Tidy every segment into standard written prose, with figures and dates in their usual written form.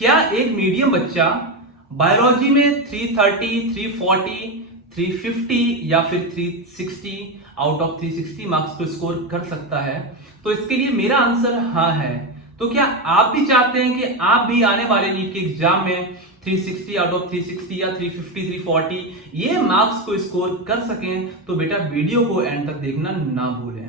क्या एक मीडियम बच्चा बायोलॉजी में 330, 340, 350 या फिर 360 आउट ऑफ 360 मार्क्स को स्कोर कर सकता है? तो इसके लिए मेरा आंसर हाँ है। तो क्या आप भी चाहते हैं कि आप भी आने वाले नीट के एग्जाम में 360 आउट ऑफ 360 या 350, 340 ये मार्क्स को स्कोर कर सकें? तो बेटा वीडियो को एंड तक देखना ना भूलें।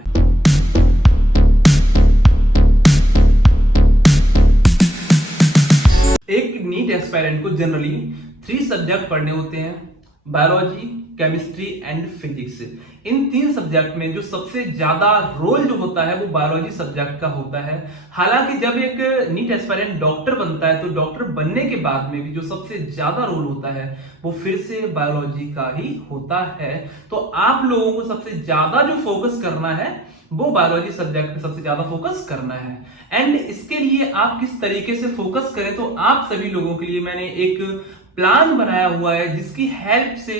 एक नीट एस्पायरेंट को जनरली 3 सब्जेक्ट पढ़ने होते हैं, biology, chemistry and physics. In 3 subject में जो सबसे ज्यादा रोल जो होता है वो बायोलॉजी सब्जेक्ट का होता है। हालांकि जब एक नीट एस्पायरेंट डॉक्टर बनता है तो डॉक्टर बनने के बाद में भी जो सबसे ज्यादा रोल होता है वो फिर से बायोलॉजी का ही होता है। तो आप लोगों को सबसे ज्यादा जो फोकस करना है वो बायोलॉजी सब्जेक्ट पे सबसे ज्यादा फोकस करना है। एंड इसके लिए आप किस तरीके से फोकस करें, तो आप सभी लोगों के लिए मैंने एक प्लान बनाया हुआ है जिसकी हेल्प से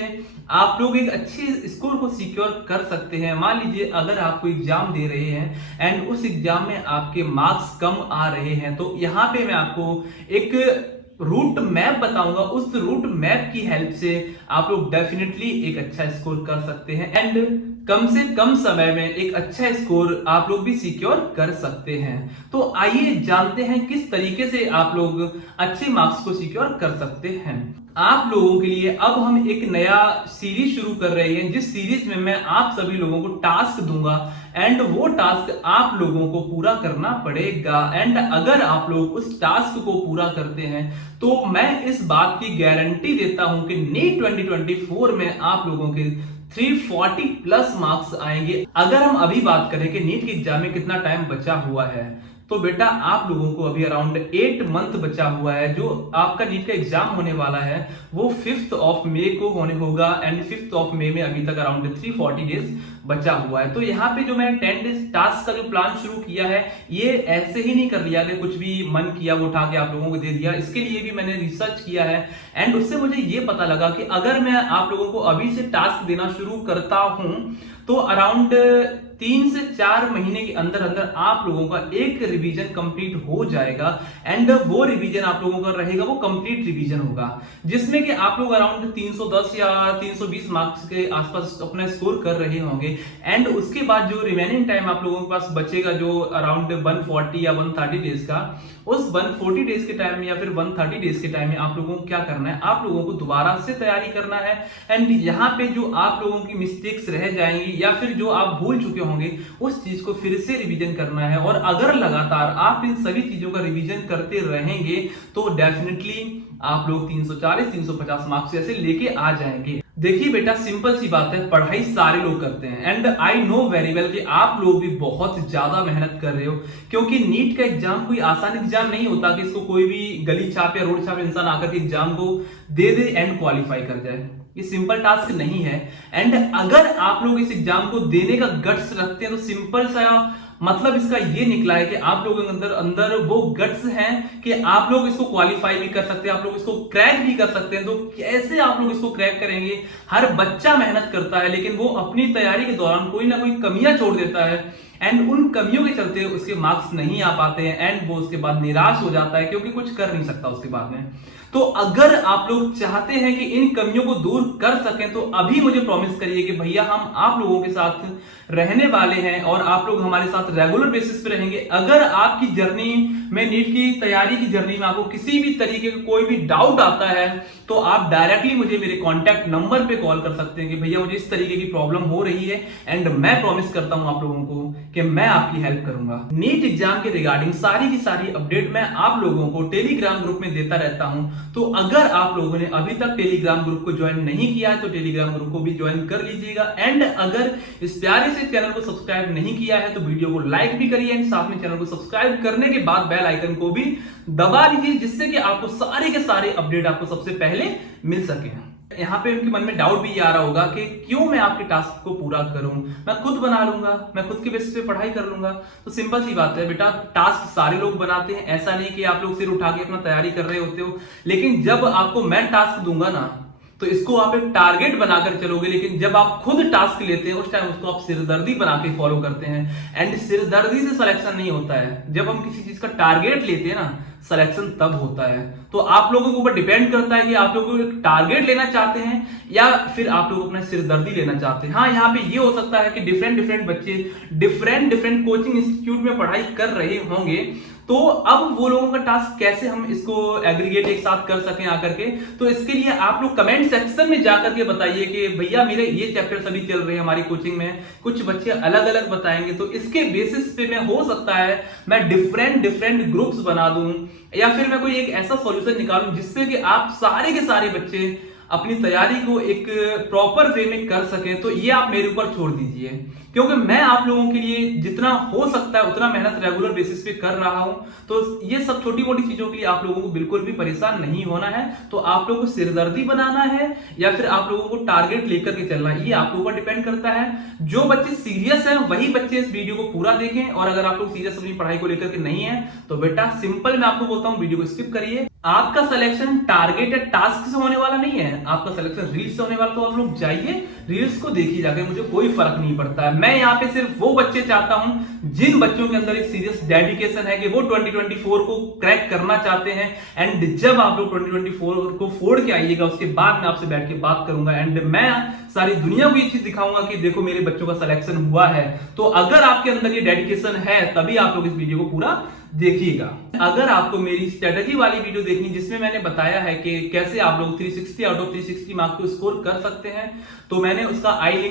आप लोग एक अच्छे स्कोर को सिक्योर कर सकते हैं। मान लीजिए अगर आप कोई एग्जाम दे रहे हैं एंड उस एग्जाम में आपके मार्क्स कम आ रहे हैं, तो यहाँ पे मैं आपको एक रूट मैप बताऊंगा। उस रूट मैप की हेल्प से आप लोग डेफिनेटली एक अच्छा स्कोर कर सकते हैं एंड कम से कम समय में एक अच्छा स्कोर आप लोग भी सिक्योर कर सकते हैं। तो आइए जानते हैं किस तरीके से आप लोग अच्छे मार्क्स को सिक्योर कर सकते हैं। आप लोगों के लिए अब हम एक नया सीरीज शुरू कर रहे हैं, जिस सीरीज में मैं आप सभी लोगों को टास्क दूंगा एंड वो टास्क आप लोगों को पूरा करना पड़ेगा। एंड अगर आप लोग उस टास्क को पूरा करते हैं तो मैं इस बात की गारंटी देता हूं कि नीट 2024 में आप लोगों के 340 प्लस मार्क्स आएंगे। अगर हम अभी बात करें कि नीट के एग्जाम में कितना टाइम बचा हुआ है, तो बेटा आप लोगों को अभी अराउंड 8 मंथ बचा हुआ है। जो आपका नीट का एग्जाम होने वाला है वो 5th ऑफ मे को होने होगा एंड 5th ऑफ मे में अभी तक अराउंड 340 डेज बचा हुआ है। तो यहाँ पे जो मैं 10 डेज टास्क का जो प्लान शुरू किया है ये ऐसे ही नहीं कर लिया कि कुछ भी मन किया वो उठा के आप लोगों को दे दिया। इसके लिए भी मैंने रिसर्च किया है एंड उससे मुझे ये पता लगा कि अगर मैं आप लोगों को अभी से टास्क देना शुरू करता हूं तो अराउंड 3 से 4 महीने के अंदर अंदर आप लोगों का एक रिवीजन कंप्लीट हो जाएगा एंड वो रिवीजन आप लोगों का रहेगा वो कंप्लीट रिवीजन होगा, जिसमें कि आप लोग अराउंड 310 या 320 मार्क्स के आसपास अपना स्कोर कर रहे होंगे। एंड उसके बाद जो रिमेनिंग टाइम आप लोगों के पास बचेगा जो अराउंड 140 या 130 डेज का, उस 140 डेज के टाइम में या फिर 130 डेज के टाइम में आप लोगों को क्या करना है, आप लोगों को दोबारा से तैयारी करना है एंड यहाँ पे जो आप लोगों की मिस्टेक्स रह जाएंगी या फिर जो आप भूल चुके होंगे उस चीज को फिर से रिवीजन करना है। और अगर लगातार आप इन सभी चीजों का रिवीजन करते रहेंगे तो डेफिनेटली आप लोग 340, 350 मार्क्स ऐसे लेके आ जाएंगे। देखिए बेटा सिंपल सी बात है, पढ़ाई सारे लोग करते हैं and I know very well कि आप लोग भी बहुत ज्यादा मेहनत कर रहे हो, क्योंकि नीट का एग्जाम कोई आसान एग्जाम नहीं होता कि इसको कोई भी गली छाप या रोड छाप इंसान आकर के एग्जाम को दे दे एंड क्वालिफाई कर जाए। ये सिंपल टास्क नहीं है एंड अगर आप लोग इस एग्जाम को देने का गट्स रखते हैं तो सिंपल सा मतलब इसका ये निकला है कि आप लोगों के अंदर अंदर वो गट्स हैं कि आप लोग इसको क्वालिफाई भी कर सकते हैं, आप लोग इसको क्रैक भी कर सकते हैं। तो कैसे आप लोग इसको क्रैक करेंगे? हर बच्चा मेहनत करता है लेकिन वो अपनी तैयारी के दौरान कोई ना कोई कमियां छोड़ देता है एंड उन कमियों के चलते उसके मार्क्स नहीं आ पाते हैं एंड वो उसके बाद निराश हो जाता है क्योंकि कुछ कर नहीं सकता उसके बाद में। तो अगर आप लोग चाहते हैं कि इन कमियों को दूर कर सकें तो अभी मुझे प्रॉमिस करिए कि भैया हम आप लोगों के साथ रहने वाले हैं और आप लोग हमारे साथ रेगुलर बेसिस पे रहेंगे। अगर आपकी जर्नी में नीट की तैयारी की जर्नी में आपको किसी भी तरीके का कोई भी डाउट आता है तो आप डायरेक्टली मुझे मेरे कॉन्टैक्ट नंबर पे कॉल कर सकते हैं कि भैया मुझे इस तरीके की प्रॉब्लम हो रही है एंड मैं प्रॉमिस करता हूं आप लोगों को कि मैं आपकी हेल्प करूंगा। नीट एग्जाम के रिगार्डिंग सारी की सारी अपडेट मैं आप लोगों को टेलीग्राम ग्रुप में देता रहता हूं। तो अगर आप लोगों ने अभी तक टेलीग्राम ग्रुप को ज्वाइन नहीं किया है तो टेलीग्राम ग्रुप को भी ज्वाइन कर लीजिएगा एंड अगर इस प्यारे से चैनल को सब्सक्राइब नहीं किया है तो वीडियो को लाइक भी करिए एंड साथ में चैनल को सब्सक्राइब करने के बाद बेल आइकन को भी दबा दीजिए, जिससे कि आपको सारे के सारे अपडेट आपको सबसे पहले मिल सके। यहाँ पे उनके मन में डाउट भी आ रहा होगा कि क्यों मैं आपके टास्क को पूरा करूं, मैं खुद बना लूंगा, मैं खुद के बेसिस पे पढ़ाई कर लूंगा। तो सिंपल सी बात है बेटा, टास्क सारे लोग बनाते हैं, ऐसा नहीं कि आप लोग सिर उठा के अपना तैयारी कर रहे होते हो, लेकिन जब आपको मैं टास्क दूंगा ना तो इसको आप एक टारगेट बनाकर चलोगे, लेकिन जब आप खुद टास्क लेते हैं उस टाइम उसको आप सिरदर्दी बना के फॉलो करते हैं। एंड सिरदर्दी से सिलेक्शन नहीं होता है, जब हम किसी चीज का टारगेट लेते हैं ना, सिलेक्शन तब होता है। तो आप लोगों के ऊपर डिपेंड करता है कि आप लोग एक टारगेट लेना चाहते हैं या फिर आप लोग अपना सिरदर्दी लेना चाहते हैं। हाँ, यहाँ पे ये हो सकता है कि डिफरेंट बच्चे डिफरेंट कोचिंग इंस्टीट्यूट में पढ़ाई कर रहे होंगे, तो अब वो लोगों का टास्क कैसे हम इसको एग्रीगेट एक साथ कर सकें आकर के, तो इसके लिए आप लोग कमेंट सेक्शन में जाकर के बताइए कि भैया मेरे ये चैप्टर सभी चल रहे हैं हमारी कोचिंग में, कुछ बच्चे अलग अलग बताएंगे, तो इसके बेसिस पे मैं हो सकता है मैं डिफरेंट ग्रुप्स बना दूं या फिर मैं कोई एक ऐसा सॉल्यूशन निकालूं जिससे कि आप सारे के सारे बच्चे अपनी तैयारी को एक प्रॉपर वे में कर सकें। तो ये आप मेरे ऊपर छोड़ दीजिए, क्योंकि मैं आप लोगों के लिए जितना हो सकता है उतना मेहनत रेगुलर बेसिस पे कर रहा हूं। तो ये सब छोटी मोटी चीजों के लिए आप लोगों को बिल्कुल भी परेशान नहीं होना है। तो आप लोगों को सिरदर्दी बनाना है या फिर आप लोगों को टारगेट लेकर के चलना है, ये आप लोगों पर डिपेंड करता है। जो बच्चे सीरियस हैं वही बच्चे इस वीडियो को पूरा देखें, और अगर आप लोग सीरियस अपनी पढ़ाई को लेकर के नहीं है तो बेटा सिंपल मैं आपको बोलता हूं वीडियो को स्किप करिए। आपका सिलेक्शन टारगेट या टास्क से होने वाला नहीं है, आपका सिलेक्शन रील्स से होने वाला। तो आप लोग जाइए रील्स को देखिए जाकर, मुझे कोई फर्क नहीं पड़ता है। मैं यहाँ पे सिर्फ वो बच्चे चाहता हूं जिन बच्चों के अंदर एक सीरियस डेडिकेशन है कि वो 2024 को क्रैक करना चाहते हैं। एंड जब आप लोग 2024 को फोड़ के आइएगा उसके बाद मैं आपसे बैठ के बात करूंगा एंड मैं सारी दुनिया को ये चीज दिखाऊंगा कि देखो मेरे बच्चों का सिलेक्शन हुआ है। तो अगर आपके अंदर ये डेडिकेशन है तभी आप लोग इस वीडियो को पूरा देखिएगा। अगर आपको मेरी स्ट्रेटजी वाली वीडियो देखनी जिसमें मैंने बताया है कि कैसे आप लोग 360 आउट ऑफ 360 मार्क्स को स्कोर कर सकते हैं, तो मैंने उसका आई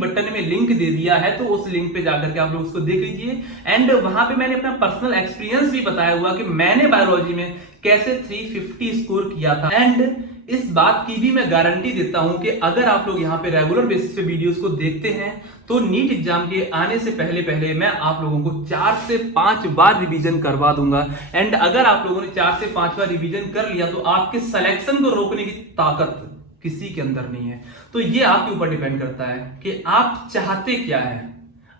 बटन में लिंक दे दिया है, तो उस लिंक पे जाकर के आप लोग उसको देख लीजिए। एंड वहां पे मैंने अपना पर्सनल एक्सपीरियंस भी बताया हुआ कि मैंने बायोलॉजी में कैसे 350 स्कोर किया था। एंड इस बात की भी मैं गारंटी देता हूं कि अगर आप लोग यहाँ पे रेगुलर बेसिस पे वीडियोस को देखते हैं तो नीट एग्जाम के आने से पहले मैं आप लोगों को 4 से 5 बार रिवीजन करवा दूंगा। एंड अगर आप लोगों ने 4 से 5 बार रिवीजन कर लिया तो आपके सिलेक्शन को रोकने की ताकत किसी के अंदर नहीं है। तो ये आपके ऊपर डिपेंड करता है कि आप चाहते क्या है,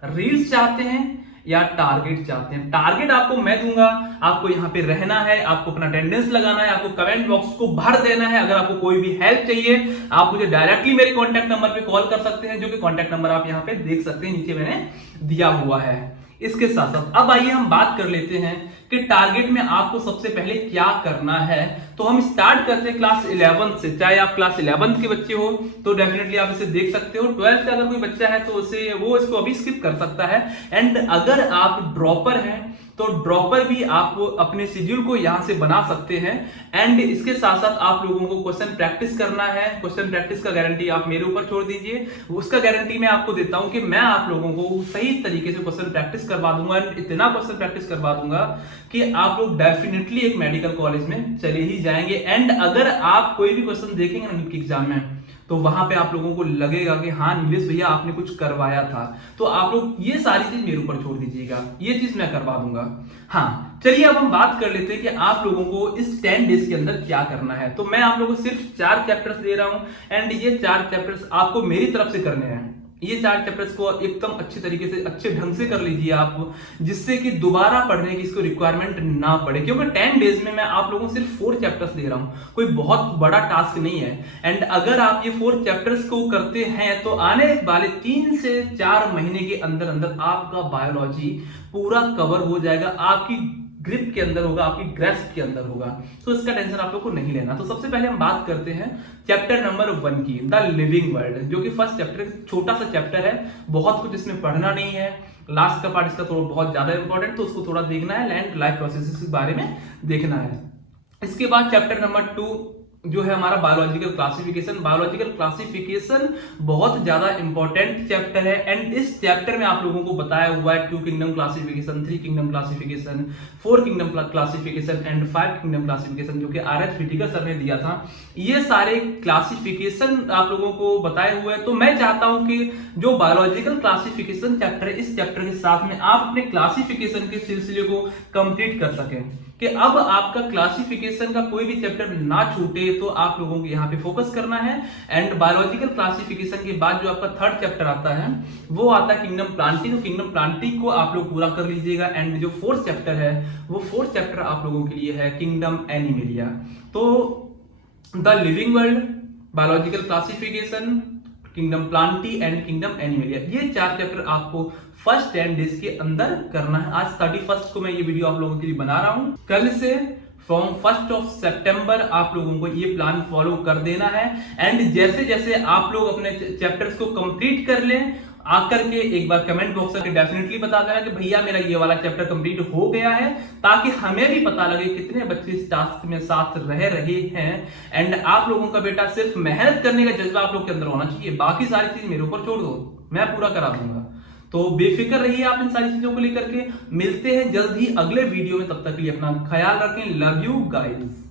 रील्स चाहते हैं या टारगेट चाहते हैं। टारगेट आपको मैं दूंगा, आपको यहां पे रहना है, आपको अपना अटेंडेंस लगाना है, आपको कमेंट बॉक्स को भर देना है। अगर आपको कोई भी हेल्प चाहिए आप मुझे डायरेक्टली मेरे कॉन्टैक्ट नंबर पे कॉल कर सकते हैं, जो कि कॉन्टैक्ट नंबर आप यहां पे देख सकते हैं, नीचे मैंने दिया हुआ है। इसके साथ साथ अब आइए हम बात कर लेते हैं कि टारगेट में आपको सबसे पहले क्या करना है। तो हम स्टार्ट करते हैं क्लास 11 से। चाहे आप क्लास 11 के बच्चे हो तो डेफिनेटली आप इसे देख सकते हो। 12th का अगर कोई बच्चा है तो उसे वो इसको अभी स्किप कर सकता है। एंड अगर आप ड्रॉपर हैं तो ड्रॉपर भी आप अपने शेड्यूल को यहां से बना सकते हैं। एंड इसके साथ साथ आप लोगों को क्वेश्चन प्रैक्टिस करना है। क्वेश्चन प्रैक्टिस का गारंटी आप मेरे ऊपर छोड़ दीजिए, उसका गारंटी मैं आपको देता हूं कि मैं आप लोगों को सही तरीके से क्वेश्चन प्रैक्टिस करवा दूंगा। इतना क्वेश्चन प्रैक्टिस करवा दूंगा कि आप लोग डेफिनेटली एक मेडिकल कॉलेज में चले ही जाएंगे। एंड अगर आप कोई भी क्वेश्चन देखेंगे ना नीट के एग्जाम में तो वहां पे आप लोगों को लगेगा कि हाँ नीलेश भैया आपने कुछ करवाया था। तो आप लोग ये सारी चीज मेरे ऊपर छोड़ दीजिएगा, ये चीज मैं करवा दूंगा। हाँ चलिए अब हम बात कर लेते हैं कि आप लोगों को इस 10 डेज के अंदर क्या करना है। तो मैं आप लोगों को सिर्फ 4 चैप्टर्स दे रहा हूं एंड ये 4 चैप्टर्स आपको मेरी तरफ से करने हैं। ये 4 चैप्टर्स को एकदम अच्छे तरीके से अच्छे ढंग से कर लीजिए आप, जिससे कि दोबारा पढ़ने की इसको रिक्वायरमेंट ना पड़े। क्योंकि 10 डेज में मैं आप लोगों को सिर्फ 4 चैप्टर्स दे रहा हूं, कोई बहुत बड़ा टास्क नहीं है। एंड अगर आप ये 4 चैप्टर्स को करते हैं तो आने वाले 3 से 4 महीने के अंदर अंदर आपका बायोलॉजी पूरा कवर हो जाएगा, आपकी ग्रिप के अंदर होगा, आपकी ग्रेस्प के अंदर होगा। तो इसका टेंशन आप लोग को नहीं लेना। तो सबसे पहले हम बात करते हैं चैप्टर नंबर 1 की, द लिविंग वर्ल्ड, जो कि फर्स्ट चैप्टर, छोटा सा चैप्टर है, बहुत कुछ इसमें पढ़ना नहीं है। लास्ट का पार्ट इसका थोड़ा बहुत ज्यादा इंपॉर्टेंट, तो उसको थोड़ा देखना है, लैंड लाइफ प्रोसेसेस के बारे में देखना है। इसके बाद चैप्टर नंबर 2 जो है हमारा बायोलॉजिकल क्लासिफिकेशन। बायोलॉजिकल क्लासिफिकेशन बहुत ज्यादा इंपॉर्टेंट चैप्टर है। एंड इस चैप्टर में आप लोगों को बताया हुआ है 2 kingdom classification, 3 kingdom classification, 4 kingdom classification and 5 kingdom classification, जो कि आर.एच. व्हिटेकर सर ने दिया था। ये सारे क्लासिफिकेशन आप लोगों को बताए हुए हैं। तो मैं चाहता हूं कि जो बायोलॉजिकल क्लासिफिकेशन चैप्टर है, इस चैप्टर के साथ में आप अपने क्लासिफिकेशन के सिलसिले को कंप्लीट कर सकें, कि अब आपका क्लासिफिकेशन का कोई भी चैप्टर ना छूटे। तो आप लोगों को यहाँ पे फोकस करना है। एंड बायोलॉजिकल क्लासिफिकेशन के बाद जो आपका 3rd चैप्टर आता है वो आता है किंगडम प्लांटी। तो किंगडम प्लांटी को आप लोग पूरा कर लीजिएगा। एंड जो 4th चैप्टर है वो 4th चैप्टर आप लोगों के लिए है किंगडम एनिमेलिया। तो the living world, biological classification, kingdom Plantae and kingdom Animalia. ये 4 चैप्टर आपको फर्स्ट 10 डेज के अंदर करना है। आज 31 को मैं ये वीडियो आप लोगों के लिए बना रहा हूं। कल से फ्रॉम 1 सितंबर आप लोगों को ये प्लान फॉलो कर देना है। एंड जैसे जैसे आप लोग अपने चैप्टर्स को कंप्लीट कर लें, आकर के एक बार कमेंट बॉक्स में डेफिनेटली बता देना कि भैया मेरा ये वाला चैप्टर कंप्लीट हो गया है, ताकि हमें भी पता लगे कितने बच्चे इस टास्क में साथ रह रहे हैं। एंड आप लोगों का बेटा सिर्फ मेहनत करने का जज्बा आप लोग के अंदर होना चाहिए, बाकी सारी चीज मेरे ऊपर छोड़ दो, मैं पूरा करा दूंगा। तो बेफिक्र रहिए आप इन सारी चीजों को लेकर के। मिलते हैं जल्द ही अगले वीडियो में, तब तक के लिए अपना ख्याल रखें। Love you guys.